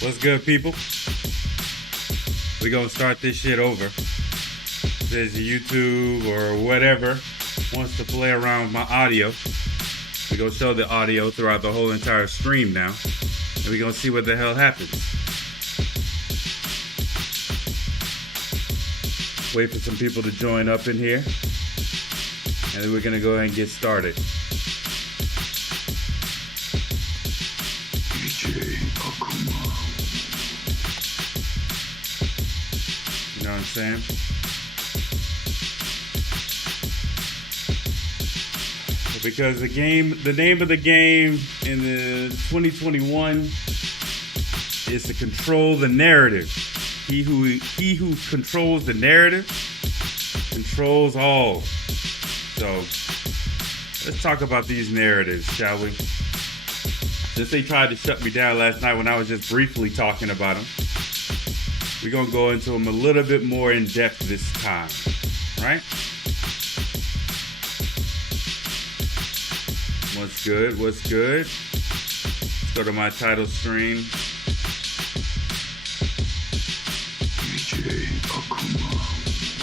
What's good, people? We gonna start this shit over. If there's YouTube or whatever wants to play around with my audio, we gonna show the audio throughout the whole entire stream now, and we gonna see what the hell happens. Wait for some people to join up in here, and then we're gonna go ahead and get started. You know what I'm saying? Because the name of the game in the 2021 is to control the narrative. He who controls the narrative controls all. So let's talk about these narratives, shall we? Since they tried to shut me down last night when I was just briefly talking about them, we're gonna go into them a little bit more in depth this time, right? What's good? What's good? Let's go to my title screen.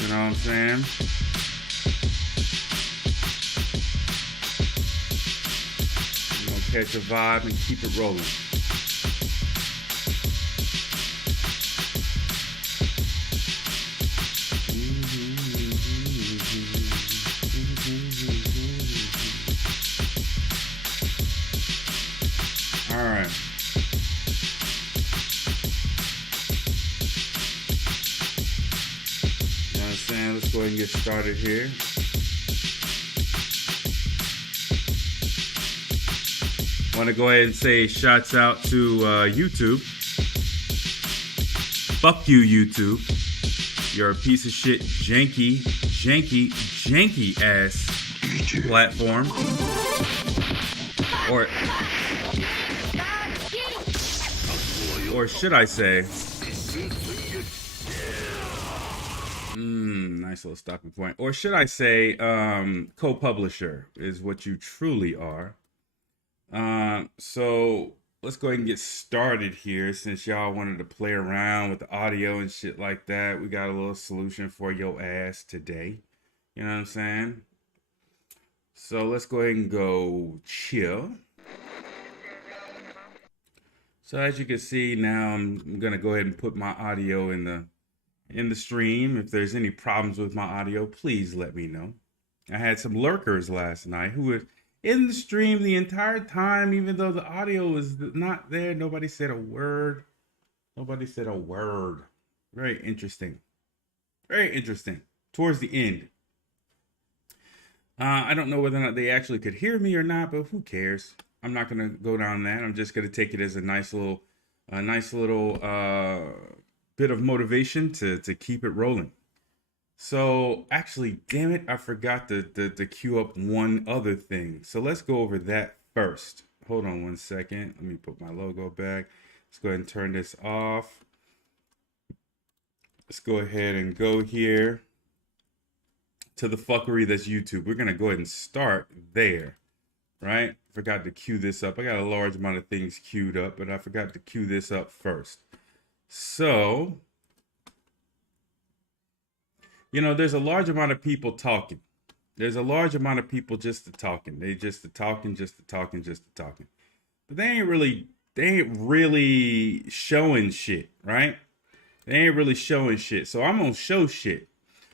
You know what I'm saying? We're gonna catch a vibe and keep it rolling. All right. You know what I'm saying? Let's go ahead and get started here. Want to go ahead and say shouts out to YouTube. Fuck you, YouTube. You're a piece of shit, janky ass platform. Or should I say, nice little stopping point. Or should I say, co-publisher is what you truly are. So let's go ahead and get started here. Since y'all wanted to play around with the audio and shit like that, we got a little solution for your ass today. You know what I'm saying? So let's go ahead and go chill. So as you can see now, I'm gonna go ahead and put my audio in the stream. If there's any problems with my audio, please let me know. I had some lurkers last night who were in the stream the entire time, even though the audio was not there. Nobody said a word. Nobody said a word. Very interesting. Very interesting. Towards the end. I don't know whether or not they actually could hear me or not, but who cares? I'm not going to go down that. I'm just going to take it as a nice little bit of motivation to keep it rolling. So actually, damn it, I forgot to queue up one other thing. So let's go over that first. Hold on one second. Let me put my logo back. Let's go ahead and turn this off. Let's go ahead and go here to the fuckery that's YouTube. We're going to go ahead and start there, right? Forgot to queue this up. I got a large amount of things queued up, but I forgot to queue this up first. So, you know, there's a large amount of people talking. There's a large amount of people just talking. They just talking. But they ain't really showing shit, right? They ain't really showing shit. So I'm gonna show shit.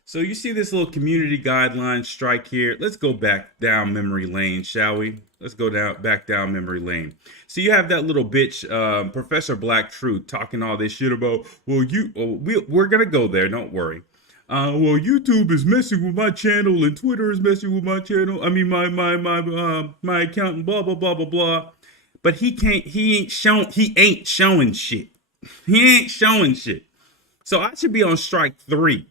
So you see this little community guideline strike here. Let's go back down memory lane, shall we? Let's go back down memory lane. So you have that little bitch, Professor Black Truth, talking all this shit about, well, we're gonna go there. Don't worry. Well, YouTube is messing with my channel and Twitter is messing with my channel. I mean, my account and blah blah blah blah blah. But he ain't showing shit. He ain't showing shit. So I should be on strike 3.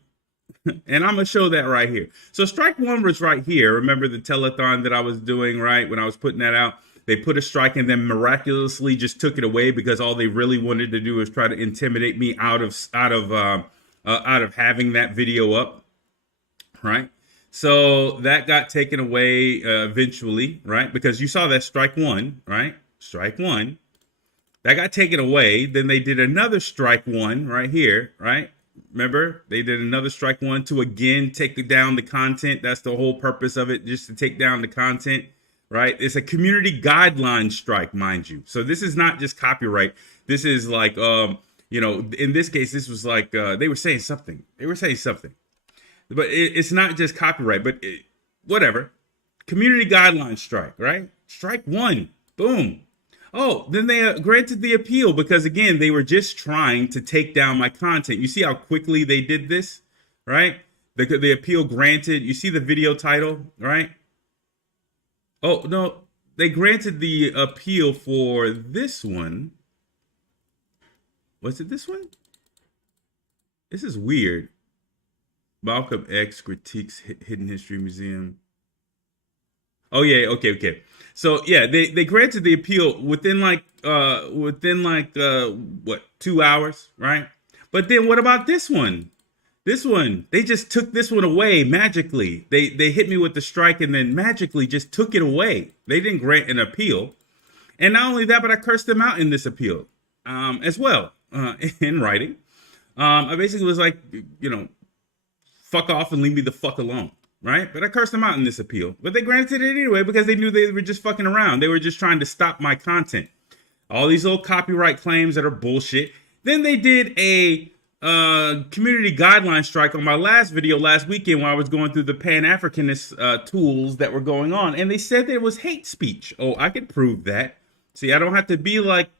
And I'm going to show that right here. So strike 1 was right here. Remember the telethon that I was doing, right? When I was putting that out, they put a strike and then miraculously just took it away because all they really wanted to do was try to intimidate me out of having that video up, right? So that got taken away eventually, right? Because you saw that strike 1, right? Strike 1. That got taken away. Then they did another strike one right here, right? Remember, they did another strike one to again take down the content. That's the whole purpose of it, just to take down the content, right? It's a community guideline strike, mind you. So this is not just copyright. This is like, in this case, this was like they were saying something. But it's not just copyright, but whatever. Community guideline strike, right? Strike one, boom. Oh, then they granted the appeal because, again, they were just trying to take down my content. You see how quickly they did this, right? The appeal granted. You see the video title, right? Oh, no, they granted the appeal for this one. Was it this one? This is weird. Malcolm X critiques Hidden History Museum. Oh yeah, okay. So yeah, they granted the appeal within like what, 2 hours, right? But then what about this one? This one, they just took this one away magically. They hit me with the strike and then magically just took it away. They didn't grant an appeal. And not only that, but I cursed them out in this appeal as well in writing. I basically was like, fuck off and leave me the fuck alone. Right? But I cursed them out in this appeal. But they granted it anyway because they knew they were just fucking around. They were just trying to stop my content. All these little copyright claims that are bullshit. Then they did a community guideline strike on my last video last weekend when I was going through the Pan-Africanist tools that were going on. And they said that it was hate speech. Oh, I could prove that. See, I don't have to be like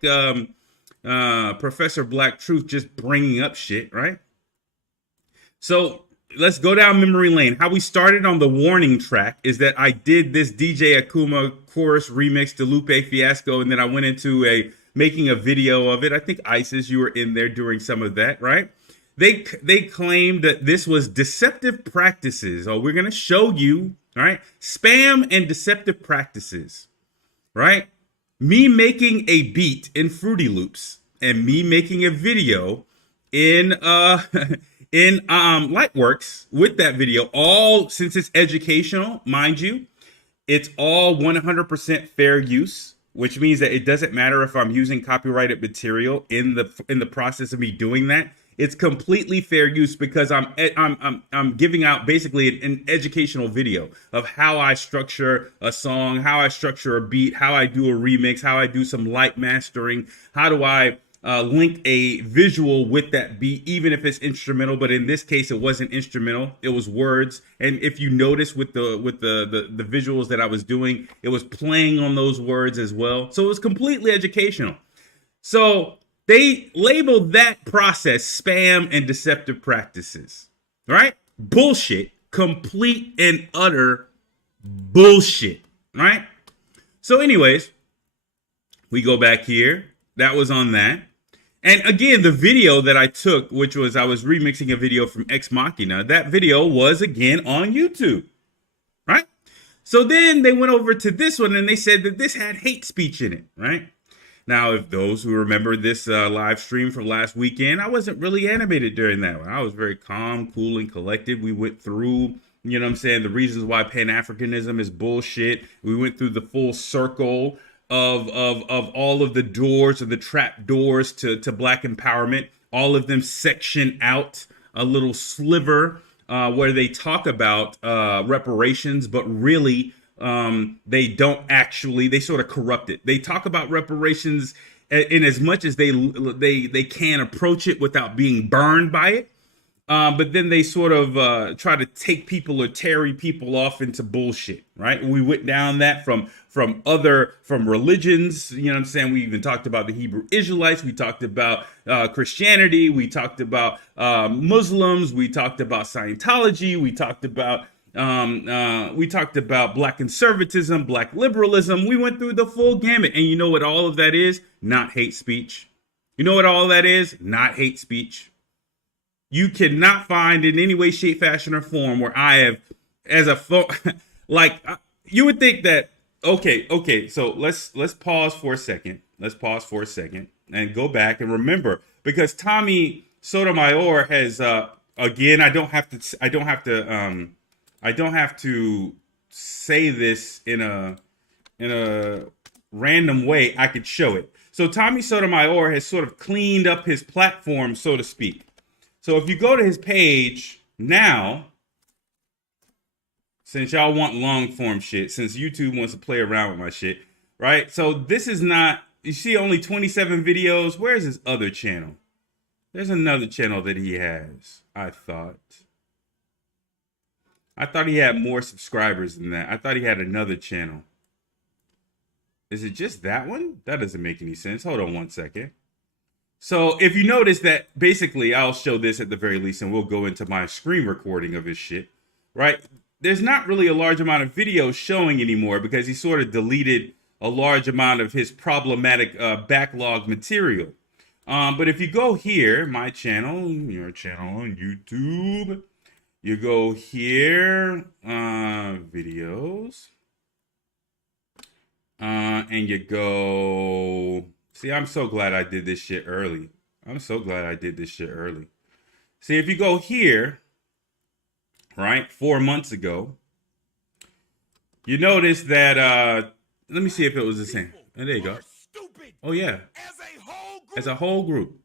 Professor Black Truth just bringing up shit, right? So let's go down memory lane. How we started on the warning track is that I did this DJ Akuma chorus remix to Lupe Fiasco, and then I went into making a video of it. I think ISIS, you were in there during some of that, right? They claimed that this was deceptive practices. Oh, we're going to show you, all right? Spam and deceptive practices, right? Me making a beat in Fruity Loops and me making a video in Lightworks with that video, all since it's educational, mind you, it's all 100% fair use, which means that it doesn't matter if I'm using copyrighted material in the process of me doing that. It's completely fair use because I'm giving out basically an educational video of how I structure a song, how I structure a beat, how I do a remix, how I do some light mastering, how do I link a visual with that beat, even if it's instrumental. But in this case, it wasn't instrumental; it was words. And if you notice with the visuals that I was doing, it was playing on those words as well. So it was completely educational. So they labeled that process spam and deceptive practices, right? Bullshit, complete and utter bullshit, right? So, anyways, we go back here. That was on that. And again, the video that I took, which was I was remixing a video from Ex Machina, that video was again on YouTube, right? So then they went over to this one and they said that this had hate speech in it, right? Now, if those who remember this live stream from last weekend, I wasn't really animated during that one. I was very calm, cool, and collected. We went through, you know what I'm saying, the reasons why Pan-Africanism is bullshit. We went through the full circle of all of the doors, or the trap doors to Black empowerment, all of them section out a little sliver where they talk about reparations, but really they don't actually, they sort of corrupt it. They talk about reparations in as much as they can approach it without being burned by it. But then they sort of try to take people or carry people off into bullshit, right? We went down that from religions, you know what I'm saying? We even talked about the Hebrew Israelites. We talked about Christianity. We talked about Muslims. We talked about Scientology. We talked about Black conservatism, Black liberalism. We went through the full gamut. And you know what all of that is? Not hate speech. You know what all that is? Not hate speech. You cannot find in any way, shape, fashion, or form where I have, you would think that, okay, so let's pause for a second. Let's pause for a second and go back and remember, because Tommy Sotomayor has, again, I don't have to say this in a random way. I could show it. So Tommy Sotomayor has sort of cleaned up his platform, so to speak. So if you go to his page now, since y'all want long form shit, since YouTube wants to play around with my shit, right? So this is not, you see only 27 videos. Where's his other channel? There's another channel that he has, I thought. I thought he had more subscribers than that. I thought he had another channel. Is it just that one? That doesn't make any sense. Hold on one second. So if you notice that, basically, I'll show this at the very least, and we'll go into my screen recording of his shit, right? There's not really a large amount of videos showing anymore because he sort of deleted a large amount of his problematic backlog material. But if you go here, my channel, your channel on YouTube, you go here, videos, and you go, see, I'm so glad I did this shit early. I'm so glad I did this shit early. See, if you go here, right, 4 months ago, you notice that, let me see if it was the same. And there you go. Oh, yeah. As a whole group.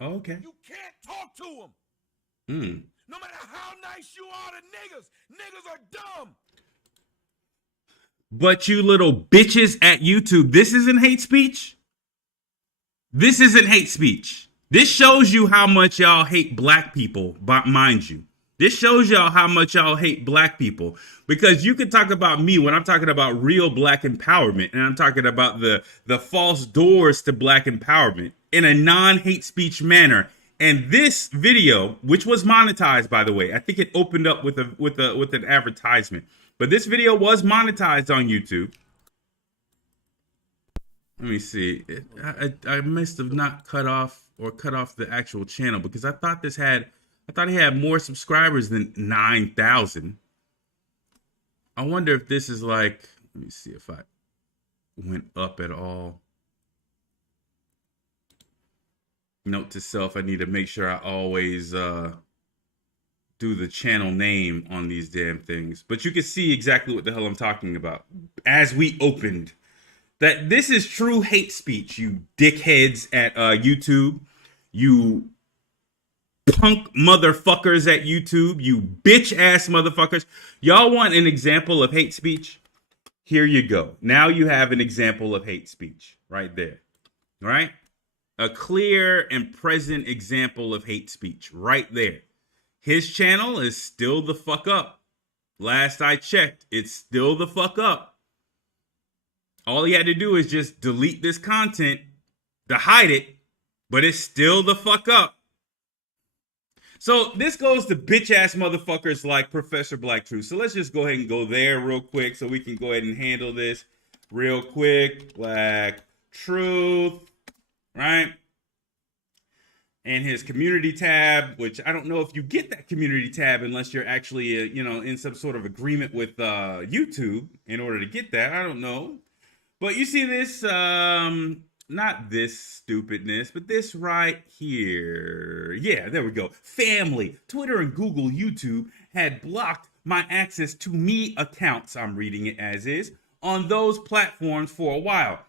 Oh, okay. You can't talk to them. No matter how nice you are to niggas, niggas are dumb. But you little bitches at YouTube, this isn't hate speech? This isn't hate speech. This shows you how much y'all hate black people, mind you. This shows y'all how much y'all hate black people, because you can talk about me when I'm talking about real black empowerment, and I'm talking about the false doors to black empowerment in a non-hate speech manner. And this video, which was monetized, by the way, I think it opened up with an advertisement, but this video was monetized on YouTube. Let me see. I must have not cut off the actual channel, because I thought he had more subscribers than 9,000. I wonder if this is like, let me see if I went up at all. Note to self, I need to make sure I always do the channel name on these damn things. But you can see exactly what the hell I'm talking about as we opened. That this is true hate speech, you dickheads at YouTube. You punk motherfuckers at YouTube, you bitch ass motherfuckers. Y'all want an example of hate speech? Here you go. Now you have an example of hate speech right there, right? A clear and present example of hate speech right there. His channel is still the fuck up. Last I checked, it's still the fuck up. All he had to do is just delete this content to hide it, but it's still the fuck up. So this goes to bitch ass motherfuckers like Professor Black Truth. So let's just go ahead and go there real quick so we can go ahead and handle this real quick. Black Truth, right? And his community tab, which I don't know if you get that community tab unless you're actually, in some sort of agreement with YouTube in order to get that. I don't know. But you see this, not this stupidness, but this right here. Yeah, there we go. Family. Twitter and Google, YouTube had blocked my access to me accounts, I'm reading it as is, on those platforms for a while.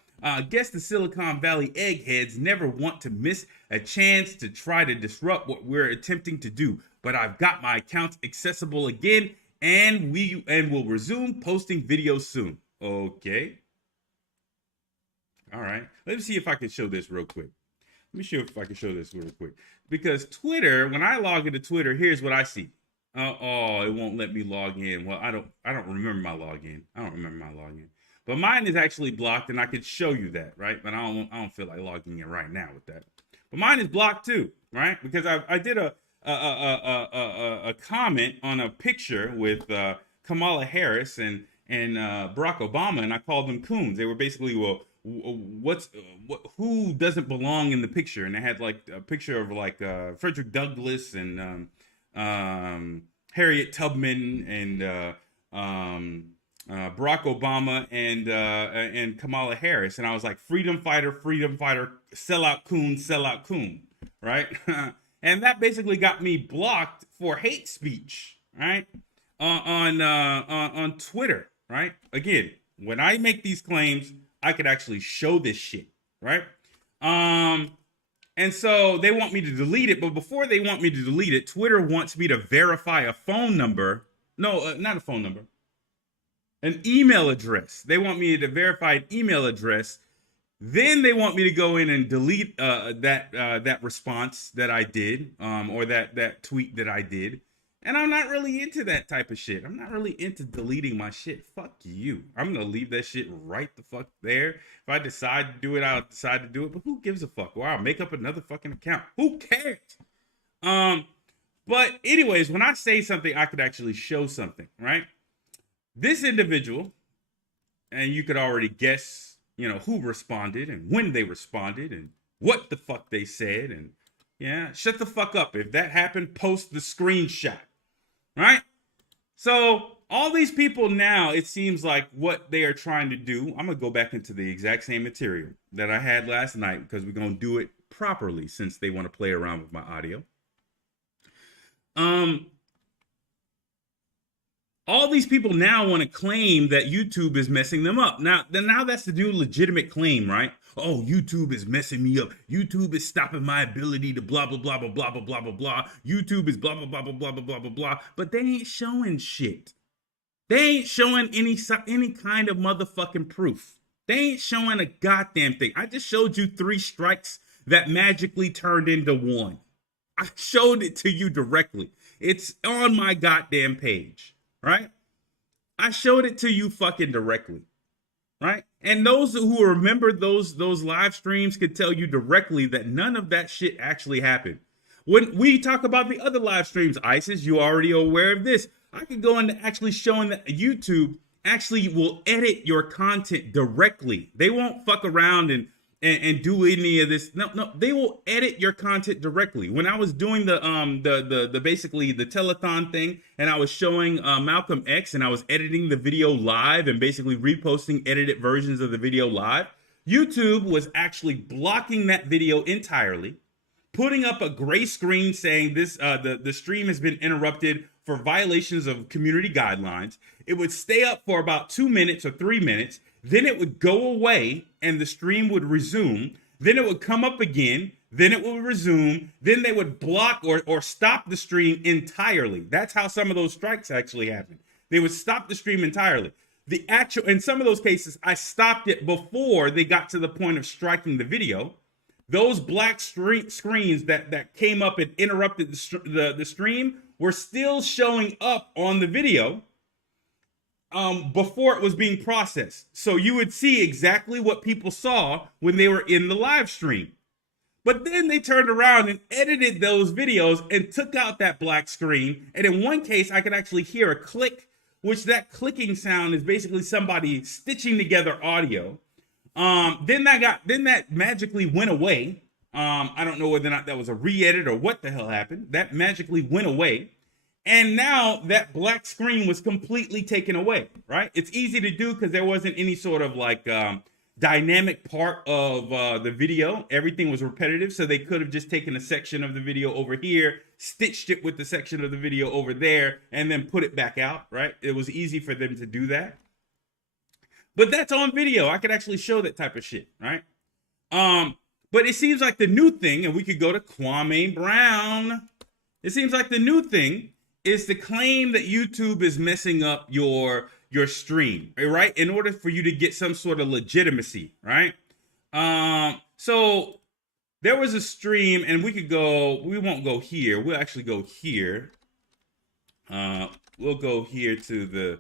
Guess the Silicon Valley eggheads never want to miss a chance to try to disrupt what we're attempting to do. But I've got my accounts accessible again, and will resume posting videos soon. Okay. All right. Let me see if I can show this real quick. Let me show if I can show this real quick. Because Twitter, when I log into Twitter, here's what I see. Oh, it won't let me log in. Well, I don't remember my login. But mine is actually blocked, and I could show you that, right? But I don't feel like logging in right now with that. But mine is blocked too, right? Because I did a comment on a picture with Kamala Harris and Barack Obama, and I called them coons. They were basically, well, who doesn't belong in the picture? And they had like a picture of like Frederick Douglass and Harriet Tubman and Barack Obama and Kamala Harris. And I was like, freedom fighter, sellout coon, right? And that basically got me blocked for hate speech, right? On Twitter, right? Again, when I make these claims, I could actually show this shit, right? And so they want me to delete it, but before they want me to delete it, Twitter wants me to verify a phone number. No, not a phone number. An email address. They want me to verify an email address. Then they want me to go in and delete that response that I did, or that tweet that I did. And I'm not really into that type of shit. I'm not really into deleting my shit. Fuck you. I'm gonna leave that shit right the fuck there. If I decide to do it, I'll decide to do it. But who gives a fuck? Well, I'll make up another fucking account. Who cares? But anyways, when I say something, I could actually show something, right? This individual, and you could already guess, who responded and when they responded and what the fuck they said. And yeah, shut the fuck up. If that happened, post the screenshot. Right? So all these people now, it seems like what they are trying to do, I'm going to go back into the exact same material that I had last night because we're going to do it properly since they want to play around with my audio. All these people now want to claim that YouTube is messing them up. Now that's the new legitimate claim, right? Oh, YouTube is messing me up. YouTube is stopping my ability to blah, blah, blah, blah, blah, blah, blah, blah, blah. YouTube is blah, blah, blah, blah, blah, blah, blah, blah, blah. But they ain't showing shit. They ain't showing any kind of motherfucking proof. They ain't showing a goddamn thing. I just showed you 3 strikes that magically turned into 1. I showed it to you directly. It's on my goddamn page, right? I showed it to you fucking directly. Right? And those who remember those live streams could tell you directly that none of that shit actually happened. When we talk about the other live streams, ISIS, you already aware of this. I could go into actually showing that YouTube actually will edit your content directly. They won't fuck around and do any of this. No, they will edit your content directly. When I was doing the basically the telethon thing, and I was showing Malcolm X, and I was editing the video live and basically reposting edited versions of the video live, YouTube was actually blocking that video entirely, putting up a gray screen saying this the stream has been interrupted for violations of community guidelines. It would stay up for about 2 minutes or 3 minutes. Then it would go away and the stream would resume. Then it would come up again. Then it would resume. Then they would block or stop the stream entirely. That's how some of those strikes actually happened. They would stop the stream entirely. In some of those cases, I stopped it before they got to the point of striking the video. Those black screens that came up and interrupted the stream were still showing up on the video before it was being processed. So you would see exactly what people saw when they were in the live stream. But then they turned around and edited those videos and took out that black screen. And in one case, I could actually hear a click, which that clicking sound is basically somebody stitching together audio. Then that magically went away. I don't know whether or not that was a re-edit or what the hell happened. That magically went away. And now that black screen was completely taken away, right? It's easy to do because there wasn't any sort of like dynamic part of the video. Everything was repetitive, so they could have just taken a section of the video over here, stitched it with the section of the video over there, and then put it back out, right? It was easy for them to do that. But that's on video. I could actually show that type of shit, right? But it seems like the new thing, and we could go to Kwame Brown. It seems like the new thing is to claim that YouTube is messing up your stream, right? In order for you to get some sort of legitimacy, right? So there was a stream, and we won't go here. We'll actually go here. We'll go here to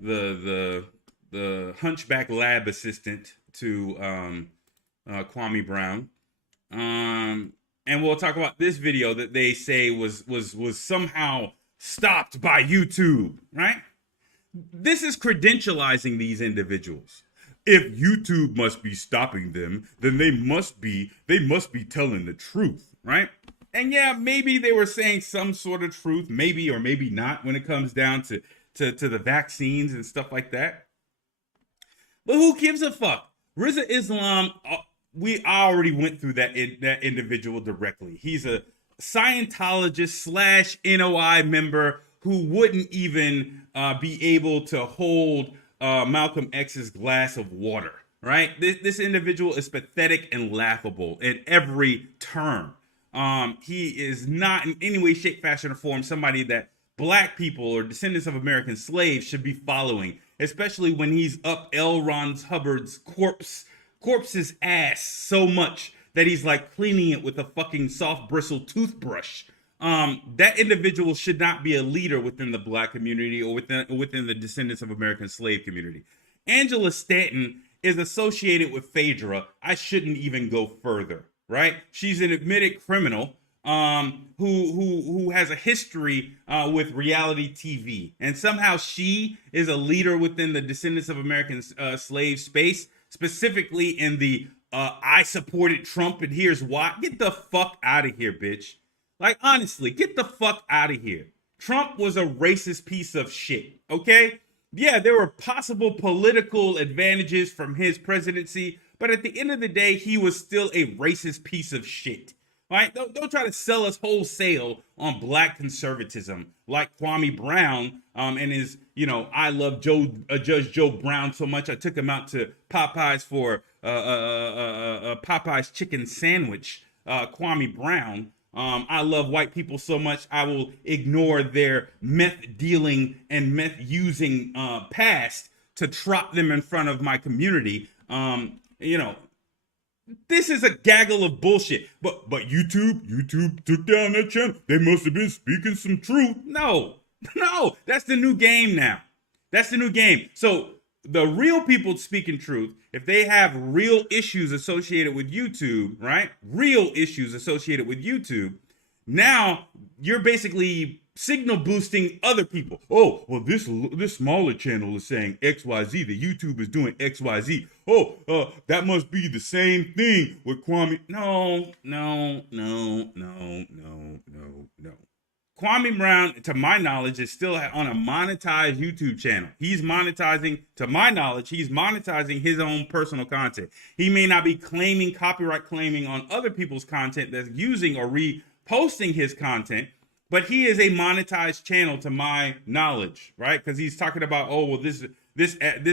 the Hunchback lab assistant to Kwame Brown. And we'll talk about this video that they say was somehow stopped by YouTube, right? This is credentializing these individuals. If YouTube must be stopping them, then they must be telling the truth, right? And yeah, maybe they were saying some sort of truth, maybe or maybe not, when it comes down to the vaccines and stuff like that. But who gives a fuck? Rizza Islam, we already went through that individual directly. He's a Scientologist / NOI member who wouldn't even be able to hold Malcolm X's glass of water, right? This individual is pathetic and laughable in every term. He is not in any way, shape, fashion, or form somebody that black people or descendants of American slaves should be following, especially when he's up L. Ron Hubbard's corpse's ass so much that he's like cleaning it with a fucking soft bristle toothbrush. That individual should not be a leader within the black community or within the descendants of American slave community. Angela Stanton is associated with Phaedra. I shouldn't even go further, right? She's an admitted criminal who has a history with reality TV, and somehow she is a leader within the descendants of American slave space, specifically in the I supported Trump and here's why. Get the fuck out of here, bitch. Like, honestly, get the fuck out of here. Trump was a racist piece of shit, okay? Yeah, there were possible political advantages from his presidency, but at the end of the day, he was still a racist piece of shit. Right? Don't try to sell us wholesale on black conservatism like Kwame Brown and his, I love Judge Joe Brown so much I took him out to Popeyes for Popeyes chicken sandwich. Kwame Brown. I love white people so much I will ignore their meth dealing and meth using past to trot them in front of my community. This is a gaggle of bullshit. But YouTube took down that channel. They must have been speaking some truth. No, that's the new game now. That's the new game. So the real people speaking truth, if they have real issues associated with YouTube, right? Real issues associated with YouTube, now you're basically signal boosting other people. Oh, well, this smaller channel is saying XYZ. The YouTube is doing XYZ. Oh, that must be the same thing with Kwame. No. Kwame Brown, to my knowledge, is still on a monetized YouTube channel. He's monetizing, to my knowledge, he's monetizing his own personal content. He may not be copyright claiming on other people's content that's using or reposting his content, but he is a monetized channel to my knowledge, right? Because he's talking about, oh, well, this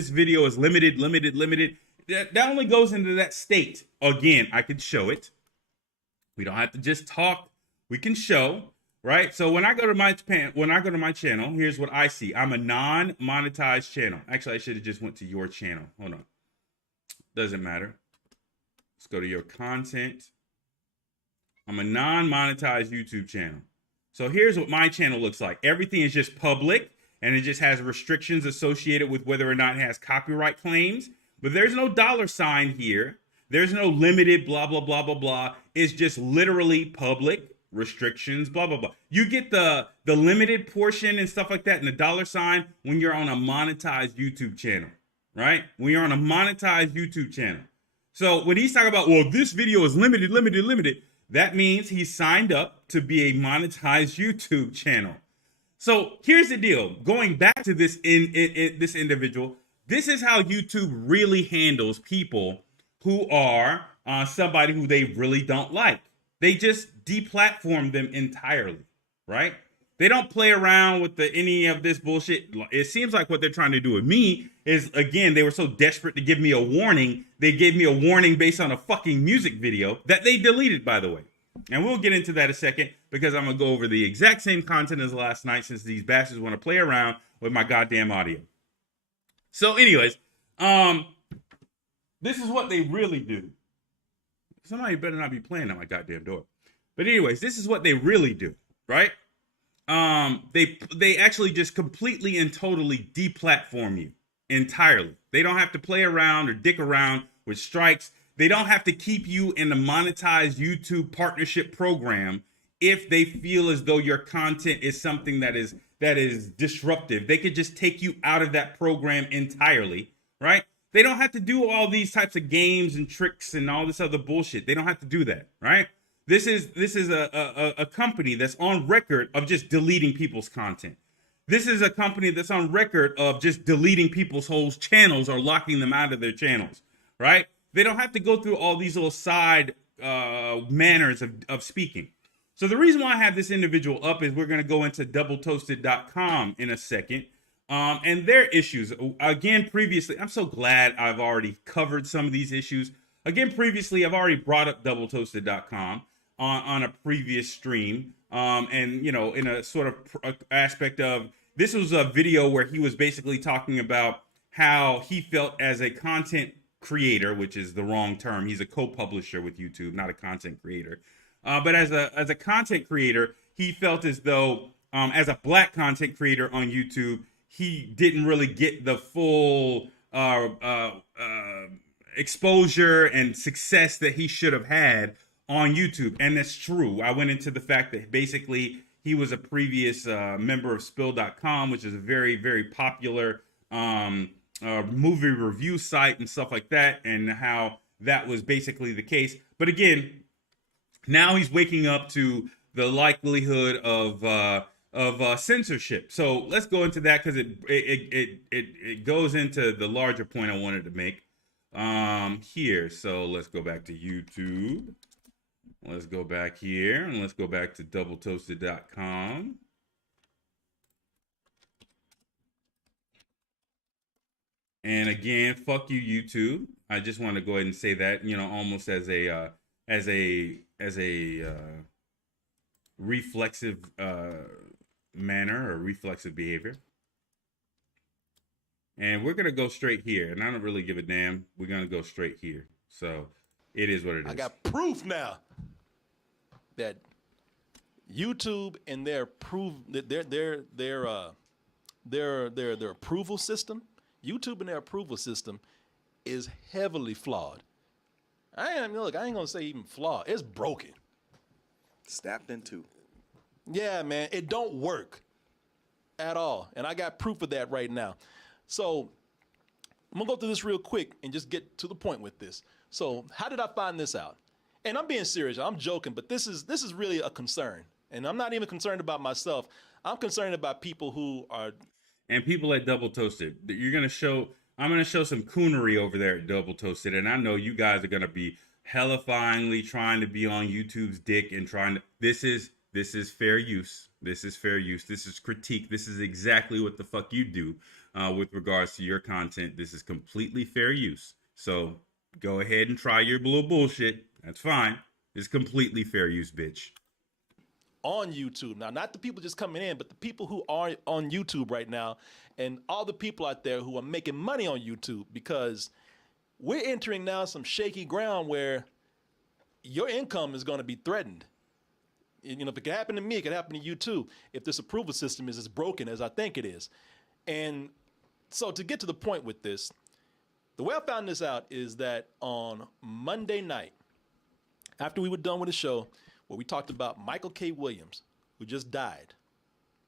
video is limited. That only goes into that state. Again, I could show it. We don't have to just talk. We can show, right? So when I go to my channel, here's what I see. I'm a non-monetized channel. Actually, I should have just went to your channel. Hold on. Doesn't matter. Let's go to your content. I'm a non-monetized YouTube channel. So here's what my channel looks like. Everything is just public, and it just has restrictions associated with whether or not it has copyright claims. But there's no $ here. There's no limited blah, blah, blah, blah, blah. It's just literally public restrictions, blah, blah, blah. You get the limited portion and stuff like that and the $ when you're on a monetized YouTube channel, right? When you're on a monetized YouTube channel. So when he's talking about, well, this video is limited, that means he's signed up to be a monetized YouTube channel. So here's the deal. Going back to this this individual, this is how YouTube really handles people who are somebody who they really don't like. They just deplatform them entirely, right? They don't play around with any of this bullshit. It seems like what they're trying to do with me is, again, they were so desperate to give me a warning. They gave me a warning based on a fucking music video that they deleted, by the way. And we'll get into that in a second because I'm going to go over the exact same content as last night since these bastards want to play around with my goddamn audio. So anyways, this is what they really do. Somebody better not be playing at my goddamn door. But anyways, this is what they really do, right? They actually just completely and totally deplatform you entirely. They don't have to play around or dick around with strikes. They don't have to keep you in the monetized YouTube partnership program if they feel as though your content is something that is disruptive. They could just take you out of that program entirely, right? They don't have to do all these types of games and tricks and all this other bullshit. They don't have to do that, right? This is a company that's on record of just deleting people's content. This is a company that's on record of just deleting people's whole channels or locking them out of their channels, right? They don't have to go through all these little side manners of speaking. So the reason why I have this individual up is we're going to go into doubletoasted.com in a second. And their issues. Again, previously, I'm so glad I've already covered some of these issues. Again, previously, I've already brought up doubletoasted.com on a previous stream. And, you know, in a sort of aspect of this was a video where he was basically talking about how he felt as a content creator, which is the wrong term. He's a co-publisher with YouTube, not a content creator. But as a content creator, he felt as though as a black content creator on YouTube, he didn't really get the full exposure and success that he should have had on YouTube. And that's true. I went into the fact that basically he was a previous member of Spill.com, which is a very, very popular movie review site and stuff like that, and how that was basically the case. But again, now he's waking up to the likelihood of censorship. So let's go into that because it goes into the larger point I wanted to make here. So let's go back to YouTube. Let's go back here and let's go back to doubletoasted.com. And again, fuck you, YouTube. I just want to go ahead and say that, you know, almost as a reflexive manner or reflexive behavior. And we're gonna go straight here, and I don't really give a damn. We're gonna go straight here. So it is what it is. I got proof now that YouTube and their approval system, YouTube and their approval system is heavily flawed. I ain't gonna say even flawed. It's broken. Snapped in two. Yeah, man, it don't work at all. And I got proof of that right now. So I'm gonna go through this real quick and just get to the point with this. So how did I find this out? And I'm being serious, I'm joking, but this is really a concern. And I'm not even concerned about myself. I'm concerned about people who are... And people at Double Toasted. I'm gonna show some coonery over there at Double Toasted, and I know you guys are gonna be hellifyingly trying to be on YouTube's dick and trying to... This is fair use. This is fair use. This is critique. This is exactly what the fuck you do with regards to your content. This is completely fair use. So go ahead and try your little bullshit. That's fine. It's completely fair use, bitch. On YouTube now, not the people just coming in, but the people who are on YouTube right now, and all the people out there who are making money on YouTube, because we're entering now some shaky ground where your income is going to be threatened. You know, if it can happen to me, it can happen to you too, if this approval system is as broken as I think it is. And so to get to the point with this, the way I found this out is that on Monday night, after we were done with the show, where we talked about Michael K. Williams, who just died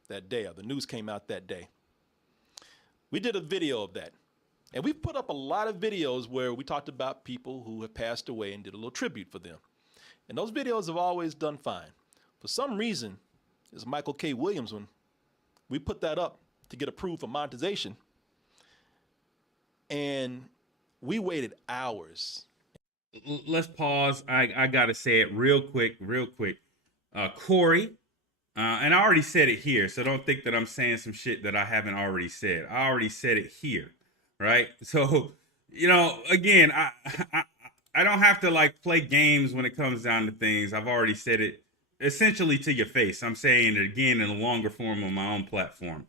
that day, or the news came out that day, we did a video of that. And we put up a lot of videos where we talked about people who have passed away and did a little tribute for them. And those videos have always done fine. For some reason, it's Michael K. Williams one. We put that up to get approved for monetization. And we waited hours. Let's pause. I gotta say it real quick. Corey, and I already said it here, so don't think that I'm saying some shit that I haven't already said. I already said it here, right? So, you know, again, I don't have to like play games when it comes down to things. I've already said it essentially to your face. I'm saying it again in a longer form on my own platform.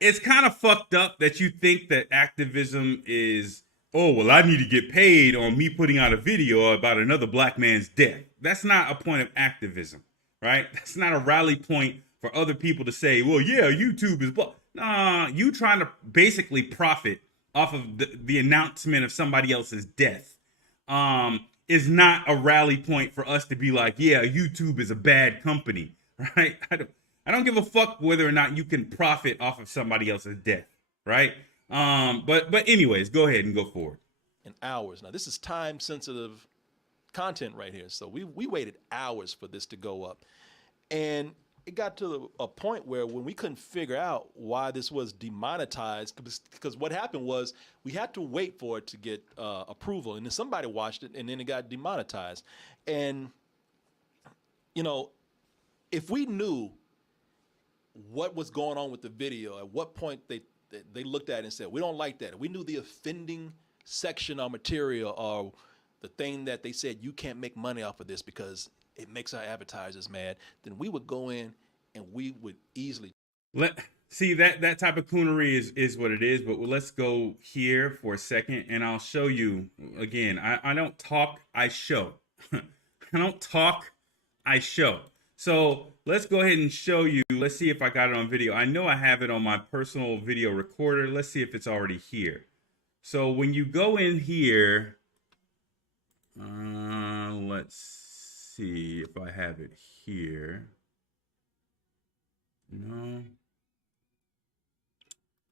It's kind of fucked up that you think that activism is, oh, well, I need to get paid on me putting out a video about another black man's death. That's not a point of activism, right? That's not a rally point for other people to say, well, yeah, YouTube is blah. Nah, you trying to basically profit off of the announcement of somebody else's death is not a rally point for us to be like, yeah, YouTube is a bad company, right? I don't give a fuck whether or not you can profit off of somebody else's death, right? But anyways, go ahead and go forward. In hours. Now, this is time sensitive content right here. So we waited hours for this to go up. And it got to a point where when we couldn't figure out why this was demonetized, because what happened was we had to wait for it to get approval, and then somebody watched it, and then it got demonetized. And, you know, if we knew what was going on with the video. At what point they looked at it and said, we don't like that. If we knew the offending section or material or the thing that they said you can't make money off of this because it makes our advertisers mad, then we would go in and we would easily see that type of coonery is what it is. But let's go here for a second, and I'll show you again. I don't talk, I show. I don't talk, I show. So let's go ahead and show you. Let's see if I got it on video. I know I have it on my personal video recorder. Let's see if it's already here. So when you go in here, let's see if I have it here.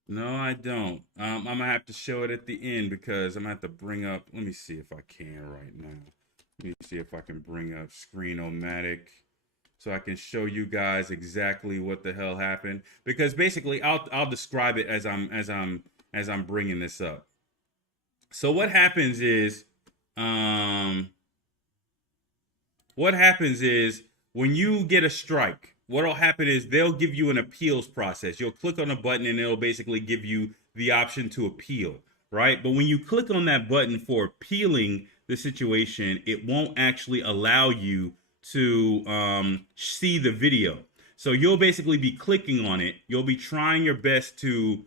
No, I don't. I'm gonna have to show it at the end because I'm gonna have to bring up. Let me see if I can right now. Let me see if I can bring up Screen-O-Matic so I can show you guys exactly what the hell happened. Because basically, I'll describe it as I'm bringing this up. So what happens is when you get a strike, what'll happen is they'll give you an appeals process. You'll click on a button and it'll basically give you the option to appeal, right? But when you click on that button for appealing the situation, it won't actually allow you to see the video. So you'll basically be clicking on it. You'll be trying your best to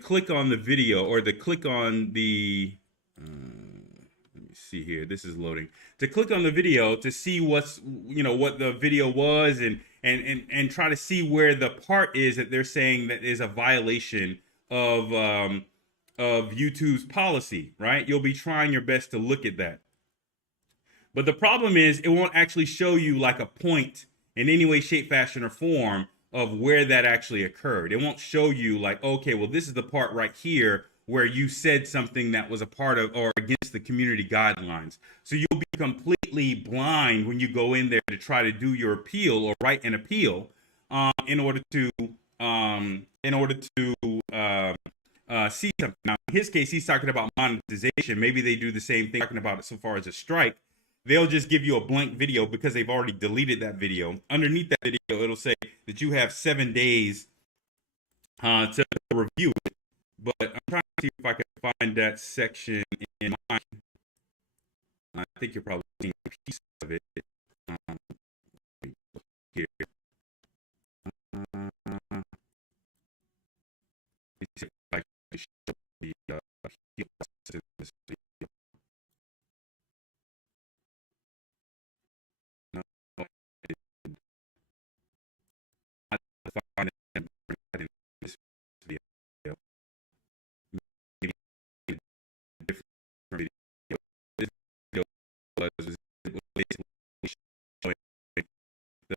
click on the video or to click on the let me see here. This is loading. To click on the video to see what's, what the video was and try to see where the part is that they're saying that is a violation of YouTube's policy, right? You'll be trying your best to look at that. But the problem is it won't actually show you like a point in any way, shape, fashion, or form of where that actually occurred. It won't show you like, okay, well, this is the part right here where you said something that was a part of or against the community guidelines. So you'll be completely blind when you go in there to try to do your appeal or write an appeal in order to see something. Now, in his case, he's talking about monetization. Maybe they do the same thing, talking about it so far as a strike. They'll just give you a blank video because they've already deleted that video. Underneath that video, it'll say that you have 7 days to review it. But I'm trying to see if I can find that section in mine. I think you're probably seeing a piece of it here. Let's see if I can show the heel process in this video. No, I have to find it and bring that in this video. Maybe a different video. This video was basically showing the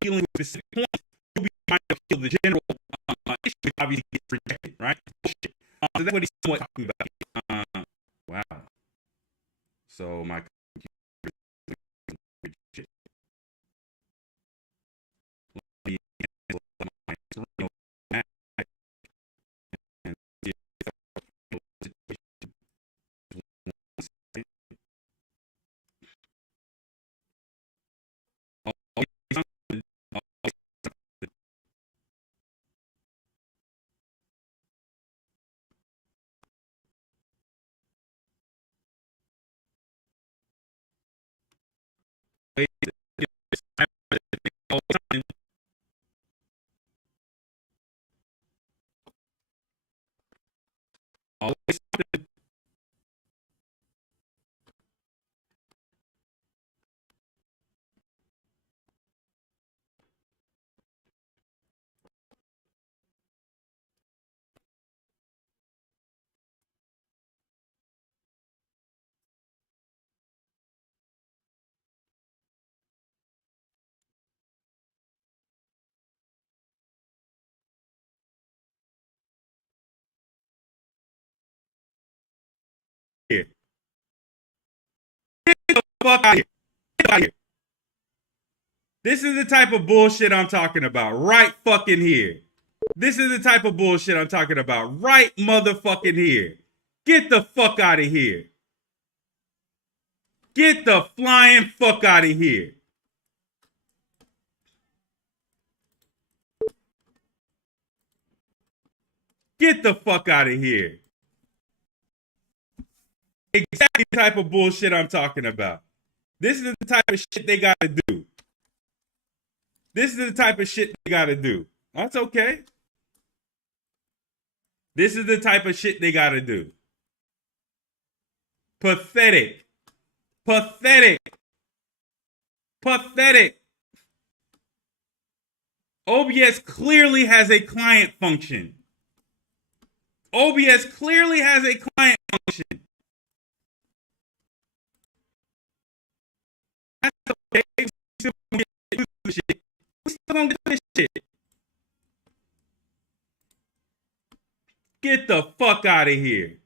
dealing with specific points, you'll be trying to feel the general issue, which obviously gets rejected, right? Bullshit. So that's what he's somewhat talking about. Wow. So my computer is rejected. Let me cancel my screen and see if I here. Get the fuck out of here. Get out of here. This is the type of bullshit I'm talking about right fucking here. This is the type of bullshit I'm talking about right motherfucking here. Get the fuck out of here. Get the flying fuck out of here. Get the fuck out of here. Exactly the type of bullshit I'm talking about. This is the type of shit they gotta do. This is the type of shit they gotta do. That's okay. This is the type of shit they gotta do. Pathetic. Pathetic. Pathetic. OBS clearly has a client function. OBS clearly has a client function. That's okay. We still gonna get this shit. We still gonna get this shit. Get the fuck out of here.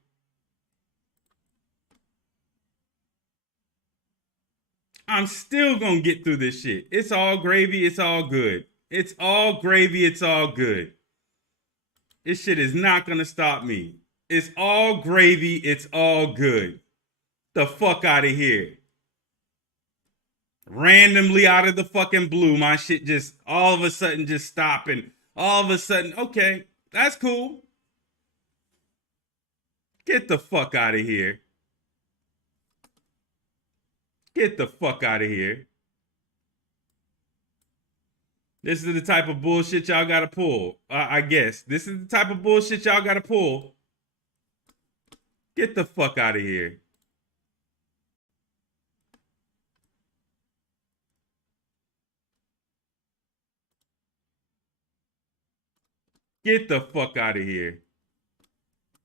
I'm still gonna get through this shit. It's all gravy. It's all good. It's all gravy. It's all good. This shit is not gonna stop me. It's all gravy. It's all good. The fuck out of here. Randomly out of the fucking blue, my shit just all of a sudden just stopping. All of a sudden, okay, that's cool. Get the fuck out of here. Get the fuck out of here. This is the type of bullshit y'all gotta pull. I guess. This is the type of bullshit y'all gotta pull. Get the fuck out of here. Get the fuck out of here.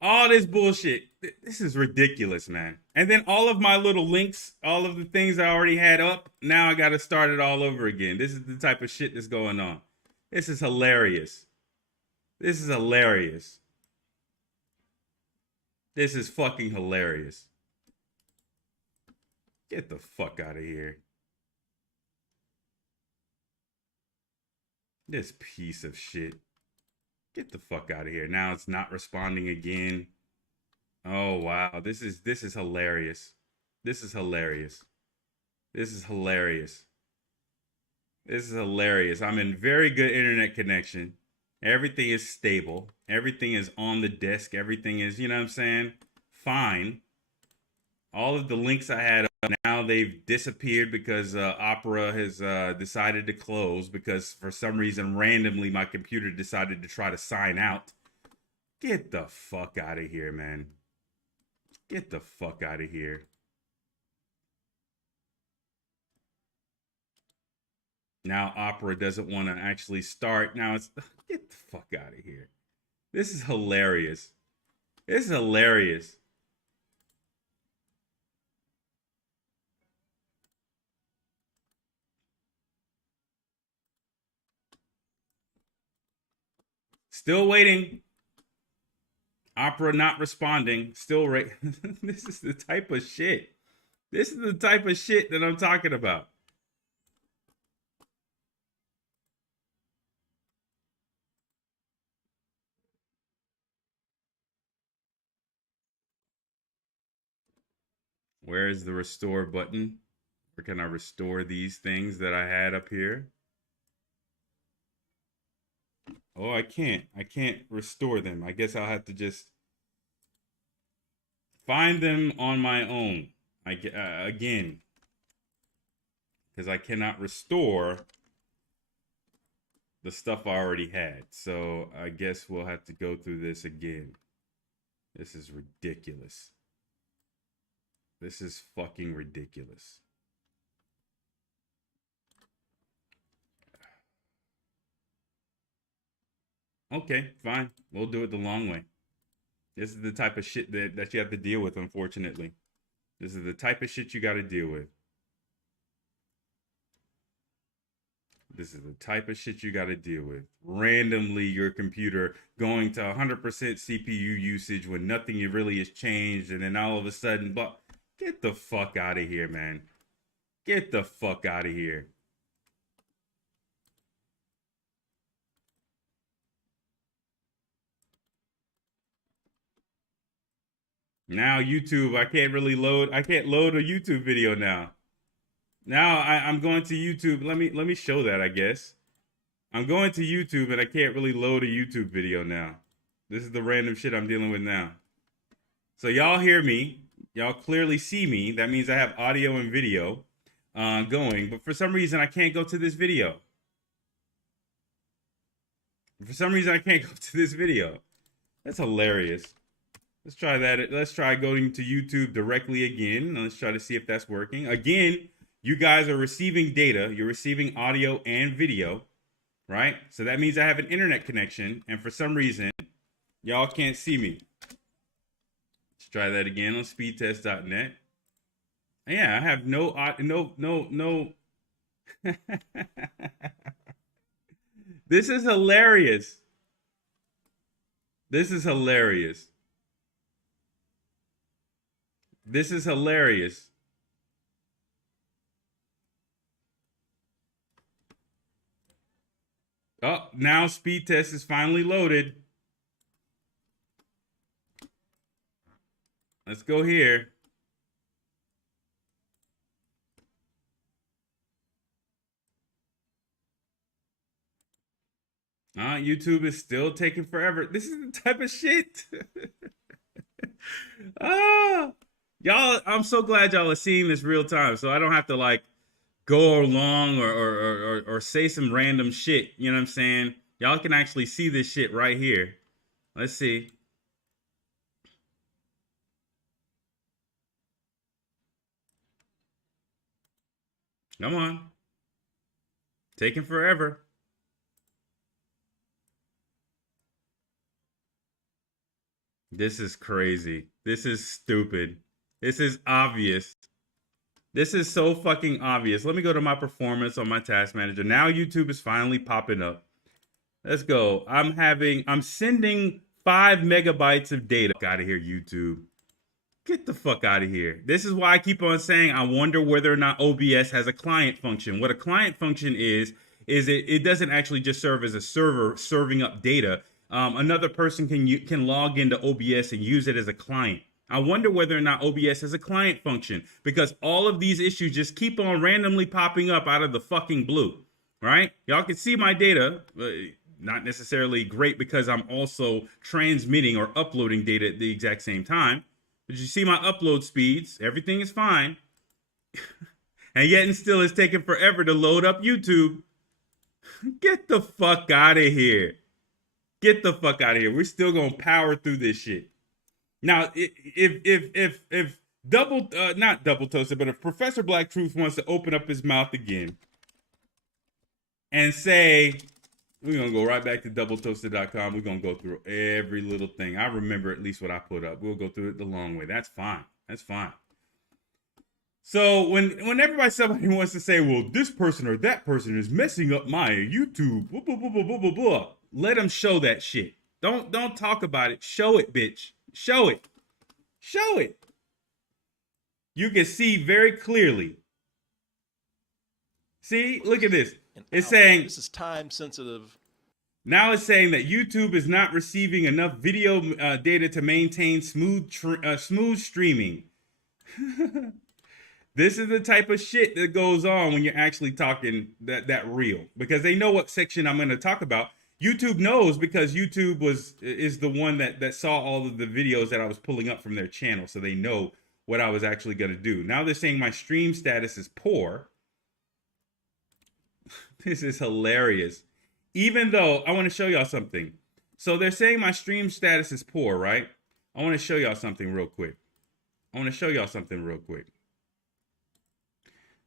All this bullshit. This is ridiculous, man. And then all of my little links, all of the things I already had up, now I got to start it all over again. This is the type of shit that's going on. This is hilarious. This is hilarious. This is fucking hilarious. Get the fuck out of here. This piece of shit. Get the fuck out of here. Now it's not responding again. Oh wow, this is hilarious. This is hilarious. This is hilarious. This is hilarious. I'm in very good internet connection. Everything is stable. Everything is on the desk. Everything is, you know what I'm saying? Fine. All of the links I had up, now they've disappeared because Opera has decided to close because for some reason randomly my computer decided to try to sign out. Get the fuck out of here, man. Get the fuck out of here. Now Opera doesn't want to actually start. Now it's get the fuck out of here. This is hilarious. This is hilarious. Still waiting. Opera not responding. Still This is the type of shit. This is the type of shit that I'm talking about. Where is the restore button? Where can I restore these things that I had up here? Oh, I can't. I can't restore them. I guess I'll have to just find them on my own. Again, because I cannot restore the stuff I already had. So I guess we'll have to go through this again. This is ridiculous. This is fucking ridiculous. Okay, fine. We'll do it the long way. This is the type of shit that you have to deal with, unfortunately. This is the type of shit you got to deal with. This is the type of shit you got to deal with. Randomly, your computer going to 100% CPU usage when nothing really has changed, and then all of a sudden, but get the fuck out of here, man. Get the fuck out of here. Now YouTube, I can't load a YouTube video now. Now I'm going to YouTube. Let me show that, I guess. I'm going to YouTube and I can't really load a YouTube video now. This is the random shit I'm dealing with now. So y'all hear me. Y'all clearly see me. That means I have audio and video going. But for some reason, I can't go to this video. For some reason, I can't go to this video. That's hilarious. Let's try that. Let's try going to YouTube directly again. Let's try to see if that's working. Again, you guys are receiving data. You're receiving audio and video, right? So that means I have an internet connection. And for some reason, y'all can't see me. Let's try that again on speedtest.net. Yeah, I have no. This is hilarious. This is hilarious. This is hilarious. Oh, now speed test is finally loaded. Let's go here. YouTube is still taking forever. This is the type of shit. Y'all, I'm so glad y'all are seeing this real time, so I don't have to like go along or say some random shit. You know what I'm saying? Y'all can actually see this shit right here. Let's see. Come on. Taking forever. This is crazy. This is stupid. This is obvious. This is so fucking obvious. Let me go to my performance on my task manager. Now YouTube is finally popping up. Let's go. I'm sending 5 megabytes of data. Out of here, YouTube. Get the fuck out of here. This is why I keep on saying I wonder whether or not OBS has a client function. What a client function is it doesn't actually just serve as a server serving up data. Another person can log into OBS and use it as a client. I wonder whether or not OBS has a client function, because all of these issues just keep on randomly popping up out of the fucking blue, right? Y'all can see my data, not necessarily great because I'm also transmitting or uploading data at the exact same time. But you see my upload speeds, everything is fine. And yet and still it's taking forever to load up YouTube. Get the fuck out of here. Get the fuck out of here. We're still gonna power through this shit. Now, if not double toasted, but if Professor Black Truth wants to open up his mouth again and say, we're gonna go right back to doubletoasted.com. We're gonna go through every little thing. I remember at least what I put up. We'll go through it the long way. That's fine. That's fine. So whenever somebody wants to say, well, this person or that person is messing up my YouTube, blah, blah, blah, blah, blah, blah, blah, let them show that shit. Don't talk about it. Show it, bitch. Show it. Show it. You can see very clearly. See, look at this. It's saying this is time sensitive. Now it's saying that YouTube is not receiving enough video data to maintain smooth streaming. This is the type of shit that goes on when you're actually talking that real, because they know what section I'm going to talk about. YouTube knows, because YouTube is the one that saw all of the videos that I was pulling up from their channel, so they know what I was actually going to do. Now they're saying my stream status is poor. This is hilarious. Even though I want to show y'all something. So they're saying my stream status is poor, right? I want to show y'all something real quick.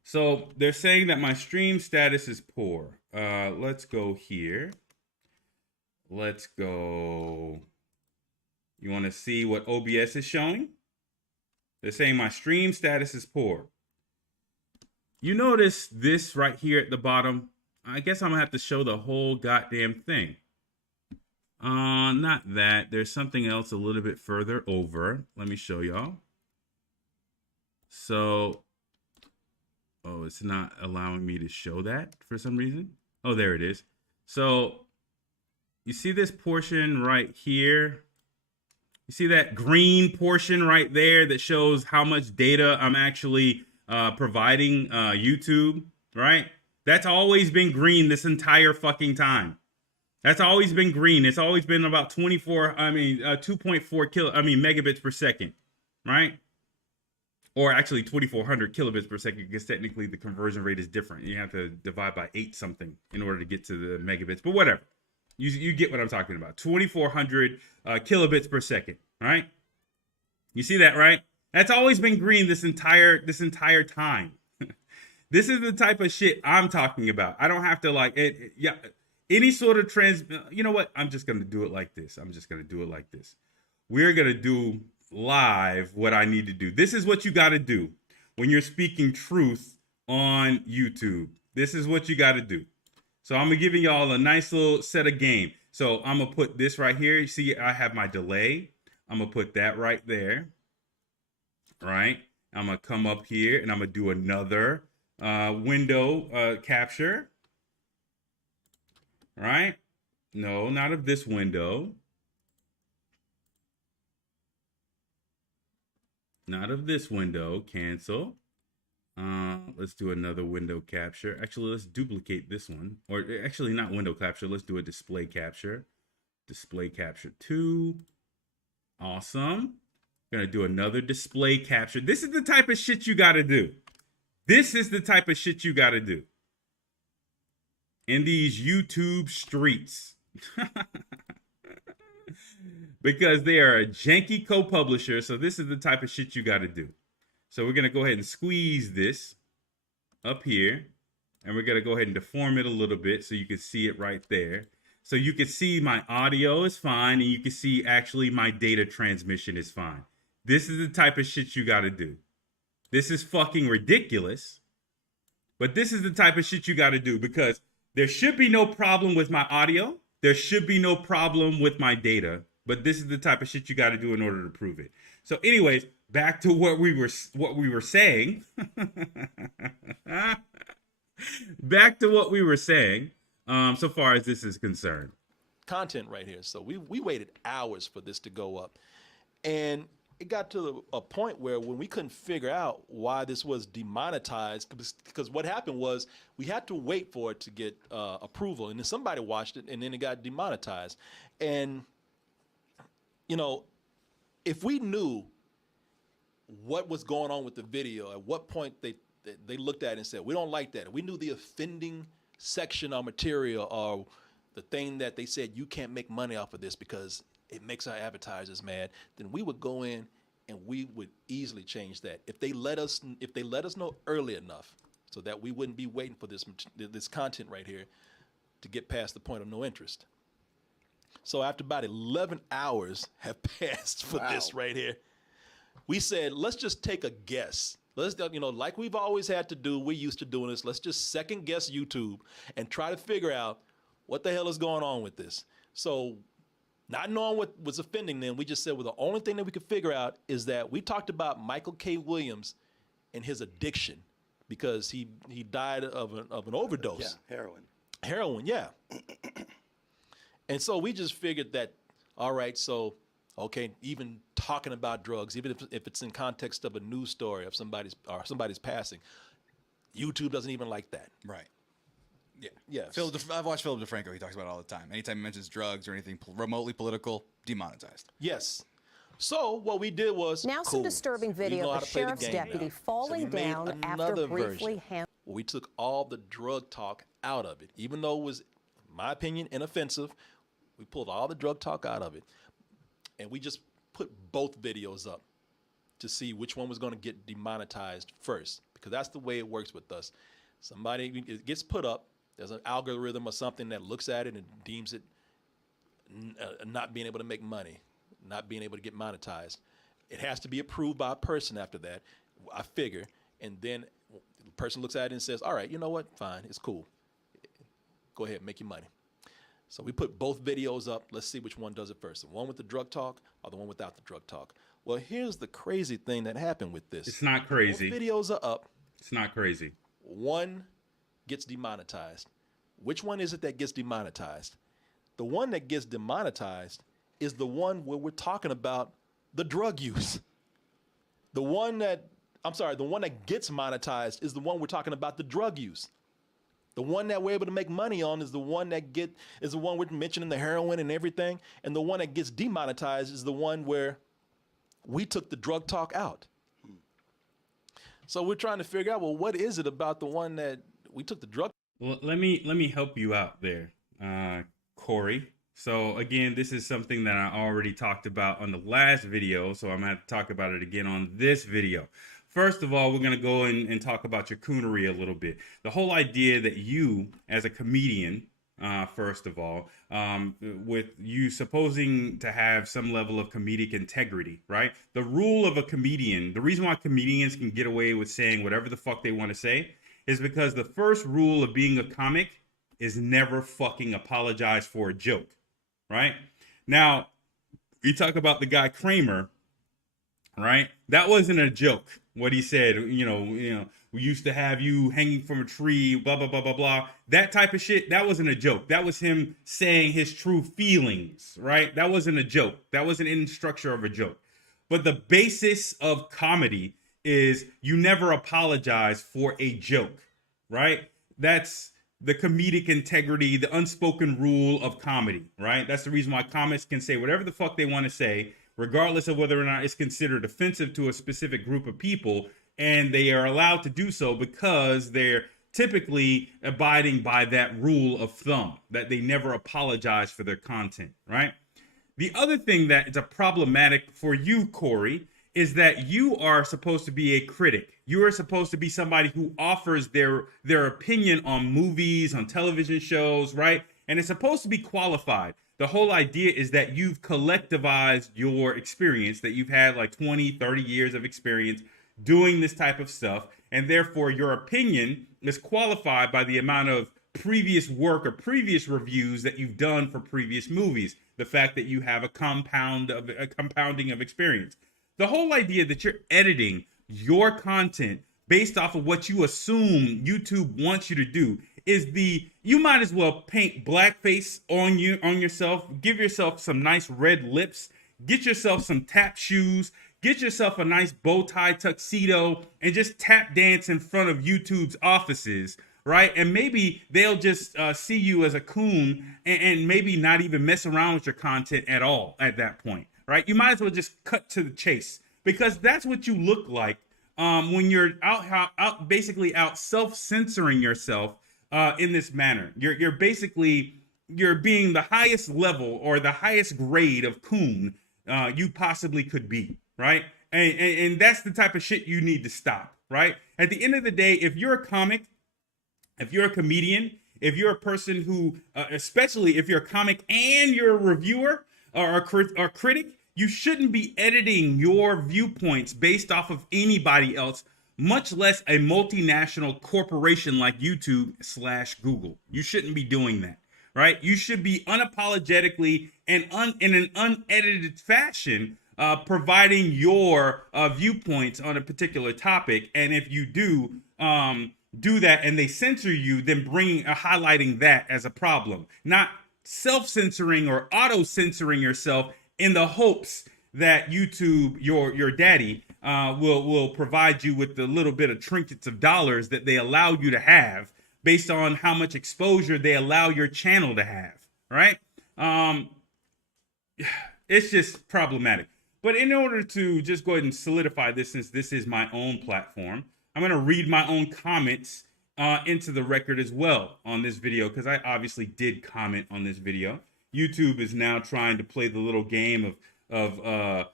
So they're saying that my stream status is poor. Let's go here. Let's go. You want to see what OBS is showing? They're saying my stream status is poor. You notice this right here at the bottom? I guess I'm gonna have to show the whole goddamn thing. Not that. There's something else a little bit further over. Let me show y'all. So, oh, it's not allowing me to show that for some reason. Oh, there it is. So, you see this portion right here? You see that green portion right there that shows how much data I'm actually providing YouTube, right? That's always been green this entire fucking time. That's always been green. It's always been about 2.4 megabits per second, right? Or actually 2,400 kilobits per second, because technically the conversion rate is different. You have to divide by 8 something in order to get to the megabits, but whatever. You get what I'm talking about. 2,400 kilobits per second, right? You see that, right? That's always been green this entire time. This is the type of shit I'm talking about. I don't have to like it. Yeah. Any sort of you know what? I'm just going to do it like this. We're going to do live what I need to do. This is what you got to do when you're speaking truth on YouTube. This is what you got to do. So I'm giving y'all a nice little set of game. So I'm going to put this right here. You see, I have my delay. I'm going to put that right there. Right? I'm going to come up here and I'm going to do another window capture. Right? No, not of this window. Not of this window. Cancel. Let's do another window capture. Actually, let's duplicate this one. Or actually, not window capture. Let's do a display capture. Display capture 2. Awesome. Gonna do another display capture. This is the type of shit you gotta do. This is the type of shit you gotta do in these YouTube streets. Because they are a janky co-publisher, so this is the type of shit you got to do. So we're going to go ahead and squeeze this up here, and we're going to go ahead and deform it a little bit so you can see it right there. So you can see my audio is fine, and you can see actually my data transmission is fine. This is the type of shit you got to do. This is fucking ridiculous, but this is the type of shit you got to do, because there should be no problem with my audio. There should be no problem with my data, but this is the type of shit you got to do in order to prove it. So anyways, back to what we were saying. Back to what we were saying, so far as this is concerned. Content right here. So we waited hours for this to go up. And it got to a point where when we couldn't figure out why this was demonetized, because what happened was we had to wait for it to get approval, and then somebody watched it, and then it got demonetized. And, you know, if we knew what was going on with the video, at what point they looked at it and said, we don't like that. If we knew the offending section or material or the thing that they said, you can't make money off of this because it makes our advertisers mad, then we would go in and we would easily change that. If they let us know early enough so that we wouldn't be waiting for this content right here to get past the point of no interest. So after about 11 hours have passed for this right here, we said, let's just take a guess. Let's, like we've always had to do, we're used to doing this. Let's just second guess YouTube and try to figure out what the hell is going on with this. So not knowing what was offending them, we just said, well, the only thing that we could figure out is that we talked about Michael K. Williams and his addiction because he died of an overdose. Yeah, heroin. Heroin, yeah. And so we just figured that, all right, so, okay, even talking about drugs, even if it's in context of a news story of somebody's passing, YouTube doesn't even like that. Right. Yeah. Yes. I've watched Philip DeFranco. He talks about it all the time. Anytime he mentions drugs or anything remotely political, demonetized. Yes. So what we did was now some disturbing video of a sheriff's deputy falling down after briefly we took all the drug talk out of it, even though it was, in my opinion, inoffensive. We pulled all the drug talk out of it, and we just put both videos up to see which one was going to get demonetized first, because that's the way it works with us. It gets put up. There's an algorithm or something that looks at it and deems it not being able to make money, not being able to get monetized. It has to be approved by a person after that, I figure. And then the person looks at it and says, all right, you know what? Fine, it's cool. Go ahead, make your money. So we put both videos up. Let's see which one does it first. The one with the drug talk or the one without the drug talk. Well, here's the crazy thing that happened with this. It's not crazy. Both videos are up. It's not crazy. One gets demonetized. Which one is it that gets demonetized? The one that gets demonetized is the one where we're talking about the drug use. The one that gets monetized is the one we're talking about the drug use. The one that we're able to make money on is the one we're mentioning the heroin and everything. And the one that gets demonetized is the one where we took the drug talk out. So we're trying to figure out, well, what is it about the one that we took the drug? Well, let me help you out there, Corey. So again, this is something that I already talked about on the last video, so I'm gonna have to talk about it again on this video. First of all, we're gonna go and talk about your coonery a little bit. The whole idea that you, as a comedian, first of all, with you supposing to have some level of comedic integrity, right? The rule of a comedian, the reason why comedians can get away with saying whatever the fuck they want to say is because the first rule of being a comic is never fucking apologize for a joke, right? Now, you talk about the guy Kramer, right? That wasn't a joke. What he said, you know, we used to have you hanging from a tree, blah, blah, blah, blah, blah. That type of shit, that wasn't a joke. That was him saying his true feelings, right? That wasn't a joke. That wasn't in the structure of a joke. But the basis of comedy is you never apologize for a joke, right? That's the comedic integrity, the unspoken rule of comedy, right? That's the reason why comics can say whatever the fuck they want to say, regardless of whether or not it's considered offensive to a specific group of people. And they are allowed to do so because they're typically abiding by that rule of thumb, that they never apologize for their content, right? The other thing that is a problematic for you, Corey, is that you are supposed to be a critic. You are supposed to be somebody who offers their opinion on movies, on television shows, right? And it's supposed to be qualified. The whole idea is that you've collectivized your experience, that you've had like 20, 30 years of experience doing this type of stuff. And therefore, your opinion is qualified by the amount of previous work or previous reviews that you've done for previous movies. The fact that you have a compounding of experience. The whole idea that you're editing your content based off of what you assume YouTube wants you to do is you might as well paint blackface on yourself, give yourself some nice red lips, get yourself some tap shoes, get yourself a nice bow tie tuxedo, and just tap dance in front of YouTube's offices, right? And maybe they'll just see you as a coon and maybe not even mess around with your content at all at that point, right? You might as well just cut to the chase, because that's what you look like when you're out basically out self-censoring yourself in this manner. You're being the highest level or the highest grade of coon you possibly could be, right? And that's the type of shit you need to stop, right? At the end of the day, if you're a comic, if you're a comedian, if you're a person who, especially if you're a comic and you're a reviewer or a critic, you shouldn't be editing your viewpoints based off of anybody else, much less a multinational corporation like YouTube/Google. You shouldn't be doing that, right? You should be unapologetically and in an unedited fashion providing your viewpoints on a particular topic. And if you do that and they censor you, then highlighting that as a problem, not self-censoring or auto-censoring yourself in the hopes that YouTube, your daddy, will provide you with the little bit of trinkets of dollars that they allow you to have based on how much exposure they allow your channel to have, right? It's just problematic. But in order to just go ahead and solidify this, since this is my own platform, I'm going to read my own comments into the record as well on this video, because I obviously did comment on this video. YouTube is now trying to play the little game of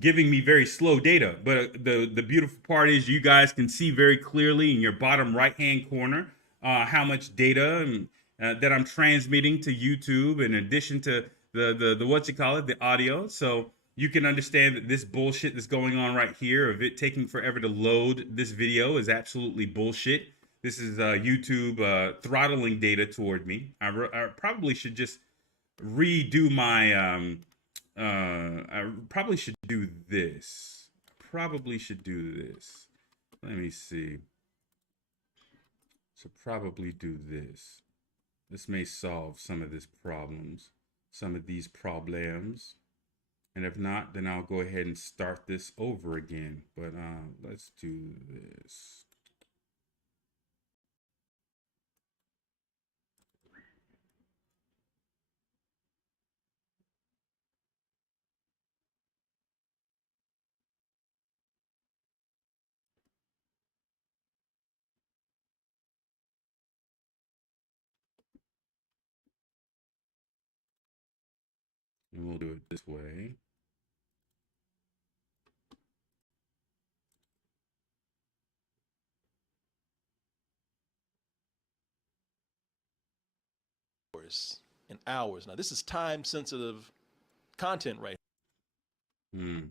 giving me very slow data. But the beautiful part is you guys can see very clearly in your bottom right-hand corner how much data that I'm transmitting to YouTube, in addition to the audio. So you can understand that this bullshit that's going on right here of it taking forever to load this video is absolutely bullshit. This is YouTube throttling data toward me. I probably should just redo my I probably should do this. Probably should do this. Let me see. So probably do this. This may solve some of these problems. And if not, then I'll go ahead and start this over again. But let's do this. And we'll do it this way. And hours. Now, this is time-sensitive content right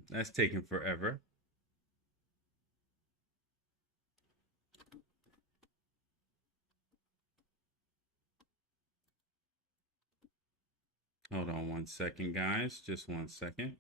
That's taking forever. Hold on 1 second, guys. Just 1 second.